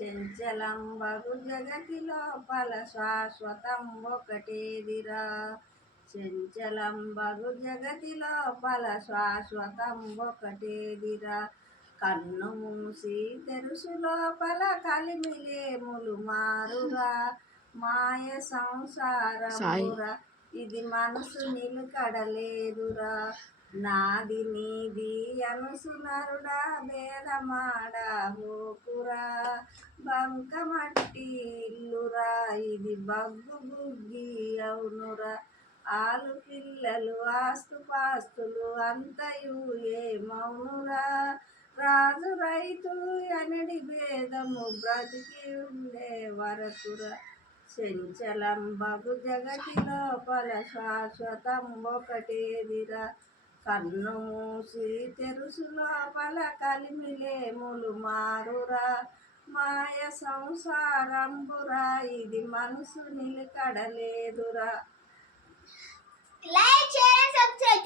చెంచలంబగు జగతి లోపల శాశ్వతం ఒకటేదిరా. చెంచలంబగు జగతి లోపల శాశ్వతం ఒకటేదిరా. కన్ను మూసి తెరుసు లోపల కలిమిలేములు మారురా. మాయ సంసారమురా ఇది మనసు నిలకడలేదురా. నాది నీది అనుసు నరుడా భేదమాడా హోకురా. బంకమట్టి ఇల్లురా ఇది బగ్గు బుగ్గి అవునురా. ఆలు పిల్లలు ఆస్తుపాస్తులు అంతయు ఏమౌనురా. రాజు రైతు అనడి భేదము బ్రతికి ఉండే వరకురా. చెంచలంబగు జగతి లోపల శాశ్వతం ఒకటేదిరా. కన్ను మూసి తెరుసు లోపల కలిమిలేములు మారురా. మాయ సంసారంబురా ఇది మనసు నిలకడలేదురా. Like, share, subscribe.